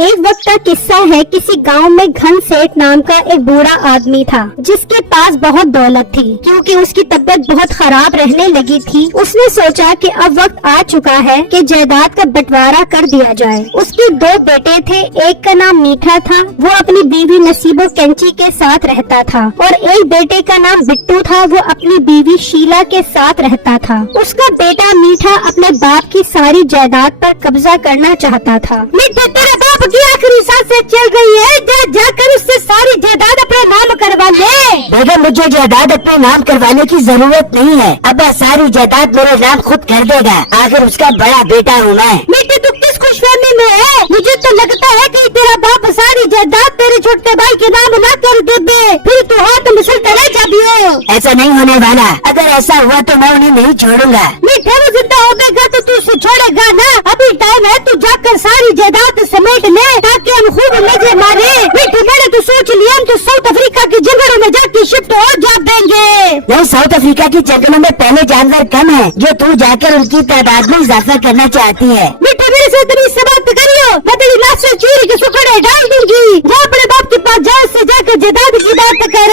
ایک وقت کا قصہ ہے، کسی گاؤں میں گھن سیٹھ نام کا ایک بوڑھا آدمی تھا جس کے پاس بہت دولت تھی۔ کیونکہ اس کی طبیعت بہت خراب رہنے لگی تھی، اس نے سوچا کہ اب وقت آ چکا ہے کہ جائیداد کا بٹوارا کر دیا جائے۔ اس کے دو بیٹے تھے، ایک کا نام میٹھا تھا، وہ اپنی بیوی نصیب و کینچی کے ساتھ رہتا تھا، اور ایک بیٹے کا نام بٹو تھا، وہ اپنی بیوی شیلا کے ساتھ رہتا تھا۔ اس کا بیٹا میٹھا اپنے باپ کی ساری جائیداد پر قبضہ کرنا چاہتا تھا۔ میٹھا، تیرے باپ کی آخری سانسیں چل گئی ہے، جا کر اس سے ساری جائیداد اپنے نام کروا لے۔ بیگم، مجھے جائیداد اپنے نام کروانے کی ضرورت نہیں ہے، ابا ساری جائیداد میرے نام خود کر دے گا، آخر اس کا بڑا بیٹا ہوں میں۔ میٹھے، تو کس خوش فہمی میں ہے؟ مجھے تو لگتا ہے کہ تیرا باپ ساری جائیداد تیرے چھوٹے بھائی کے نام نہ کر دے، پھر تو ہاتھ مسلتا رہ جائیے۔ ایسا نہیں ہونے والا، اگر ایسا ہوا تو میں انہیں نہیں چھوڑوں گا۔ میٹھے، وہ زندہ ہو گا تو تو اسے چھوڑے گا نا؟ ابھی ٹائم ہے، تو جا کر ساری جائیداد سمیٹ لے تاکہ ہم خوب مزے مارے۔ میٹھے، میں نے تو سوچ لیا ہم تو ساؤتھ افریقہ کے جنگلوں میں جا کے شفٹ ہو جا دیں گے۔ نہیں، ساؤتھ افریقہ کے جنگلوں میں پہلے جانور کم ہیں جو تو جا کر ان کی تعداد میں اضافہ کرنا چاہتی ہے۔ میٹھے، میرے سے اتنی سے بات کریو، میں تیری لاش سے چیری کے سکڑے ڈال دوں گی۔ جا اپنے باپ کے پاس جا، اس سے جا کر جائیداد کی بات کر۔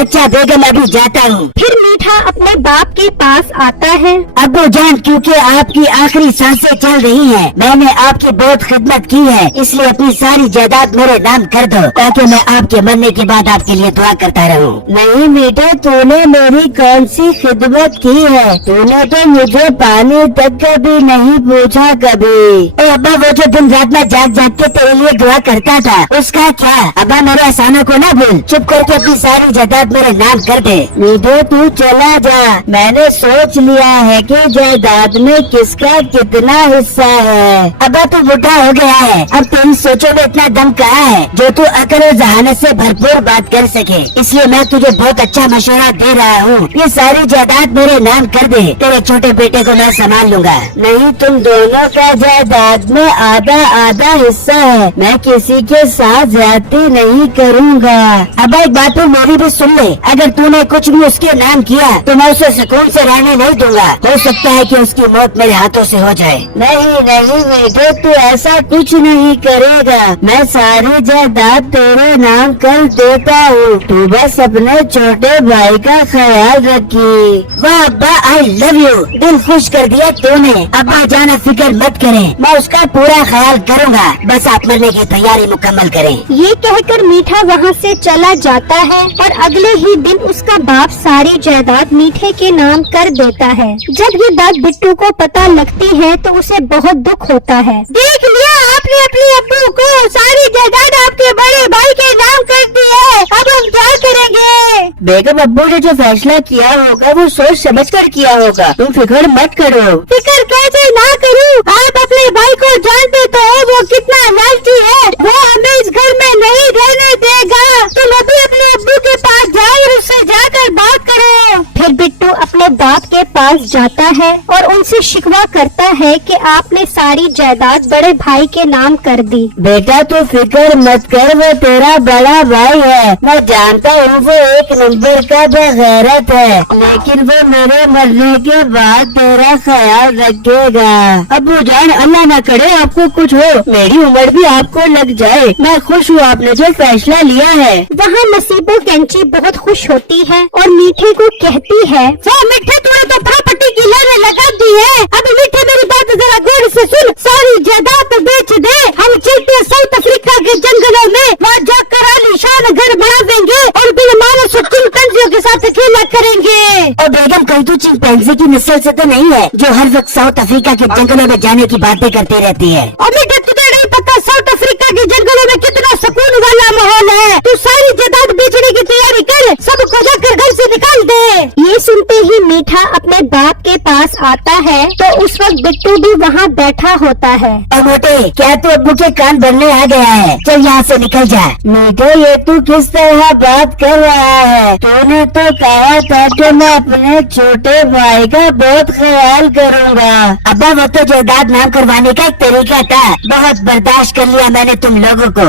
اچھا بیگم، ابھی جاتا ہوں۔ پھر میٹھا اپنے باپ کے پاس آتا ہے۔ ابو جان، کیونکہ آپ کی آخری سانسیں چل رہی ہیں، میں نے آپ کی بہت خدمت کی ہے، اس لیے اپنی ساری جائیداد میرے نام کر دو تاکہ میں آپ کے مرنے کے بعد آپ کے لیے دعا کرتا رہوں۔ نہیں بیٹا، تو نے میری کون سی خدمت کی ہے؟ تو نے تو مجھے پانی تک کبھی نہیں پوچھا کبھی۔ اے ابا، وہ جو دن رات میں جاگ جاگ کے تیرے لیے دعا کرتا تھا اس کا کیا؟ ابا، میرے احسانوں کو نہ بھول، چپ کر کے اپنی ساری جائیداد میرے نام کر دے۔ میٹھے، تو چلا جا، میں نے سوچ لیا ہے کہ جائیداد میں کس کا کتنا حصہ ہے۔ ابا، تو بوڑھا ہو گیا ہے، اب تیری سوچوں میں اتنا دم کہاں ہے جو تو عقل و ذہانت سے بھرپور بات کر سکے، اس لیے میں تجھے بہت اچھا مشورہ دے رہا ہوں، یہ ساری جائیداد میرے نام کر دے، تیرے چھوٹے بیٹے کو میں سنبھال لوں گا۔ نہیں، تم دونوں کا جائیداد میں آدھا آدھا حصہ ہے، میں کسی کے ساتھ زیادتی نہیں کروں گا۔ ابا، ایک بات تو میری بھی سن لے، اگر تو نے کچھ بھی اس کے نام کیا تو میں اسے سکون سے رہنے نہیں دوں گا، ہو سکتا ہے کہ اس کی موت میرے ہاتھوں سے ہو جائے۔ نہیں نہیں بیٹے، تو ایسا کچھ نہیں کرے گا، میں ساری جائیداد تیرے نام کر دیتا ہوں، تو بس اپنے چھوٹے بھائی کا خیال رکھی۔ واہ ابا، آئی لو یو، دل خوش کر دیا تو نے۔ ابا جانا فکر مت کریں، میں اس کا پورا خیال کروں گا، بس آپ مرنے کی تیاری مکمل کریں۔ یہ کہہ کر میٹھا وہاں سے چلا جاتا ہے اور اگلے ہی دن اس کا باپ ساری جائیداد میٹھے کے نام کر دیتا ہے۔ جب یہ بات بٹو کو پتہ لگتی ہے تو اسے بہت دکھ ہوتا ہے۔ دیکھ لیا آپ نے اپنے ابو کو، ساری جائیداد آپ کے بڑے بھائی کے نام کر دی ہے، اب ہم کیا کریں گے؟ بیگم، ابو نے جو فیصلہ کیا ہوگا وہ سوچ سمجھ کر کیا ہوگا، تم فکر مت کرو۔ فکر کیسے نہ کروں؟ آپ اپنے بھائی کو جانتے تو ہو وہ کتنا لالچی ہے، وہ ہمیں اس گھر میں نہیں رہنے دے گا۔ تم ابھی اپنے ابو کے پاس جاؤ اور اس سے جا کر بات کرو۔ پھر بٹو اپنے باپ کے پاس جاتا ہے اور ان سے شکوہ کرتا ہے کہ آپ نے ساری جائیداد بڑے بھائی کے نام کر دی۔ بیٹا، تو فکر مت کر، وہ تیرا بڑا بھائی ہے، میں جانتا ہوں وہ ایک نمبر کا بغیرت ہے، لیکن وہ میرے مرنے کے بعد تیرا خیال رکھے گا۔ ابو جان، اللہ نہ کرے آپ کو کچھ ہو، میری عمر بھی آپ کو لگ جائے، میں خوش ہوں آپ نے جو فیصلہ لیا ہے۔ وہاں نصیب و کینچی بہت خوش ہوتی ہے اور میٹھے کو کہتی ہے، میٹھے تو نے تو پراپرٹی کی لڑے لگا دی ہے، اب میٹھے میری بات ذرا غور سے سن، ساری جائیداد بیچ دے، ہم چلتے ساؤتھ افریقہ کے جنگلوں میں، وہاں جا کر عالیشان گھر بنا دیں گے اور بل مانس و چمپینزیوں کے ساتھ کھیلا کریں گے۔ اور بیگم، کوئی تو چمپینزی کی نسل سے تو نہیں ہے جو ہر وقت ساؤتھ افریقہ کے جنگلوں میں جانے کی باتیں کرتی رہتی ہے؟ اور میٹھے تجھے نہیں پتا ساؤتھ افریقہ کے جنگلوں میں کتنا سکون والا ماحول ہے، تو ساری جائیداد بیچنے کی تیاری کر، سب کو جا کر گھر سے نکال دے۔ یہ سنتے ہی میٹھا اپنے باپ کے پاس آتا ہے تو اس وقت بٹو بھی وہاں بیٹھا ہوتا ہے۔ اور موٹے، کیا تو ابو کے کان بھرنے آ گیا ہے؟ چل یہاں سے نکل جا۔ میٹھے، یہ تو کس طرح بات کر رہا ہے؟ تو نے تو کہا تھا کہ میں اپنے چھوٹے بھائی کا بہت خیال کروں گا۔ ابا، وہ تو جائیداد نام کروانے کا ایک طریقہ تھا، بہت برداشت کر لیا میں نے تم لوگوں کو۔